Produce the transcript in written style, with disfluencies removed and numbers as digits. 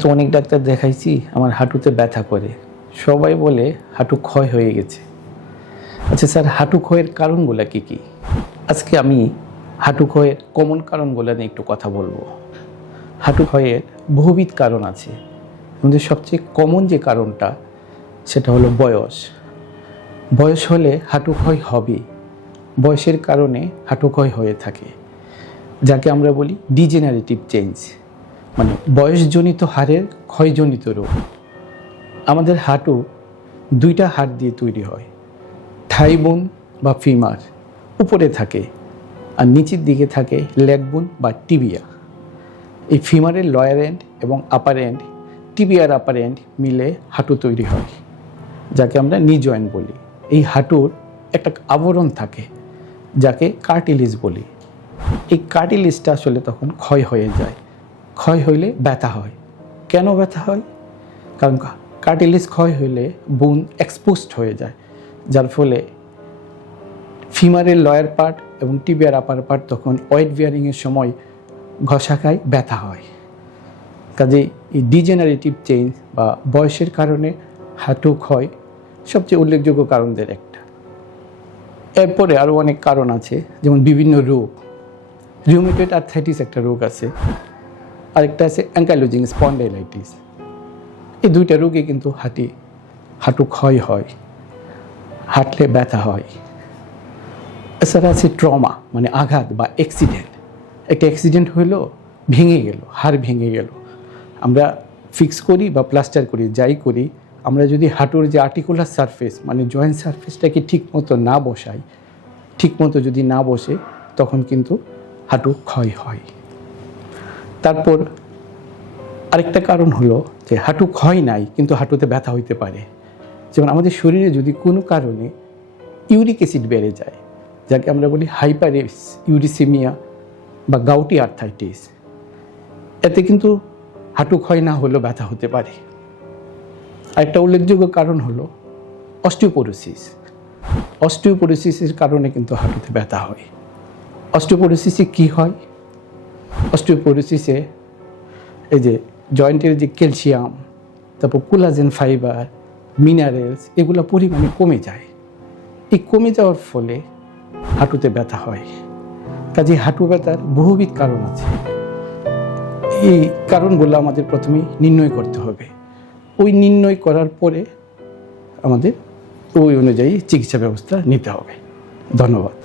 তো অনেক ডাক্তার দেখাইছি, আমার হাঁটুতে ব্যথা করে। সবাই বলে হাঁটু ক্ষয় হয়ে গেছে। আচ্ছা স্যার, হাঁটু ক্ষয়ের কারণগুলো কি কি? আজকে আমি হাঁটু ক্ষয়ের কমন কারণগুলো নিয়ে একটু কথা বলবো। হাঁটু ক্ষয়ের বহুবিধ কারণ আছে। আমাদের সবচেয়ে কমন যে কারণটা সেটা হলো বয়স। বয়স হলে হাঁটু ক্ষয় হবে। বয়সের কারণে হাঁটু ক্ষয় হয়ে থাকে, যাকে আমরা বলি ডিজেনারেটিভ চেঞ্জ, মানে বয়সজনিত হাড়ের ক্ষয়জনিত রোগ। আমাদের হাঁটু দুইটা হাড় দিয়ে তৈরি হয়। থাই বোন বা ফিমার উপরে থাকে, আর নিচের দিকে থাকে লেগ বোন বা টিবিয়া। এই ফিমারের লয়ার এন্ড এবং আপার এন্ড, টিবিয়ার আপার এন্ড মিলে হাঁটু তৈরি হয়, যাকে আমরা নি জয়েন্ট বলি। এই হাঁটুর একটা আবরণ থাকে, যাকে কার্টিলেজ বলি। এই কার্টিলেজটা আসলে তখন ক্ষয় হয়ে যায়। ক্ষয় হইলে ব্যথা হয়। কেন ব্যথা হয়? কারণ কার্টিলেজ ক্ষয় হইলে বোন এক্সপোজড হয়ে যায়, যার ফলে ফিমারের লয়ার পার্ট এবং টিবিয়ার আপার পার্ট তখন ওয়েট বিয়ারিংয়ের সময় ঘষা খায়, ব্যথা হয়। কাজে এই ডিজেনারেটিভ চেঞ্জ বা বয়সের কারণে হাঁটু ক্ষয় সবচেয়ে উল্লেখযোগ্য কারণদের একটা। এরপরে আরও অনেক কারণ আছে, যেমন বিভিন্ন রোগ। রিউমেটয়েড আর্থ্রাইটিস একটা রোগ আছে, আরেকটা আছে অ্যাঙ্কাইলোজিং স্পন্ডাইলাইটিস। এই দুইটা রোগে কিন্তু হাঁটু ক্ষয় হয়, হাঁটলে ব্যথা হয়। এছাড়া আছে ট্রমা, মানে আঘাত বা অ্যাক্সিডেন্ট। একটা অ্যাক্সিডেন্ট হইলো, ভেঙে গেল, হাড় ভেঙে গেল। আমরা ফিক্স করি বা প্লাস্টার করি, যাই করি, আমরা যদি হাঁটুর যে আর্টিকুলার সারফেস মানে জয়েন্ট সারফেসটাকে ঠিকমতো না বসাই, ঠিকমতো যদি না বসে, তখন কিন্তু হাঁটু ক্ষয় হয়। তারপর আরেকটা কারণ হলো যে হাঁটু ক্ষয় নাই কিন্তু হাঁটুতে ব্যথা হইতে পারে। যেমন আমাদের শরীরে যদি কোনো কারণে ইউরিক অ্যাসিড বেড়ে যায়, যাকে আমরা বলি হাইপার ইউরিসেমিয়া বা গাউটি আর্থ্রাইটিস, এতে কিন্তু হাঁটু ক্ষয় না হলেও ব্যথা হতে পারে। আরেকটা উল্লেখযোগ্য কারণ হলো অস্টিওপোরোসিস। অস্টিওপোরোসিসের কারণে কিন্তু হাঁটুতে ব্যথা হয়। অস্টিওপোরোসিসে কি হয়? অস্টিওপোরোসিসে এই যে জয়েন্টের যে ক্যালসিয়াম, তারপর কোলাজেন ফাইবার, মিনারেলস, এগুলো পরিমাণে কমে যায়। এই কমে যাওয়ার ফলে হাঁটুতে ব্যথা হয়। কাজে হাঁটু ব্যথার বহুবিধ কারণ আছে। এই কারণগুলো আমাদের প্রথমে নির্ণয় করতে হবে। ওই নির্ণয় করার পরে আমাদের ওই অনুযায়ী চিকিৎসা ব্যবস্থা নিতে হবে। ধন্যবাদ।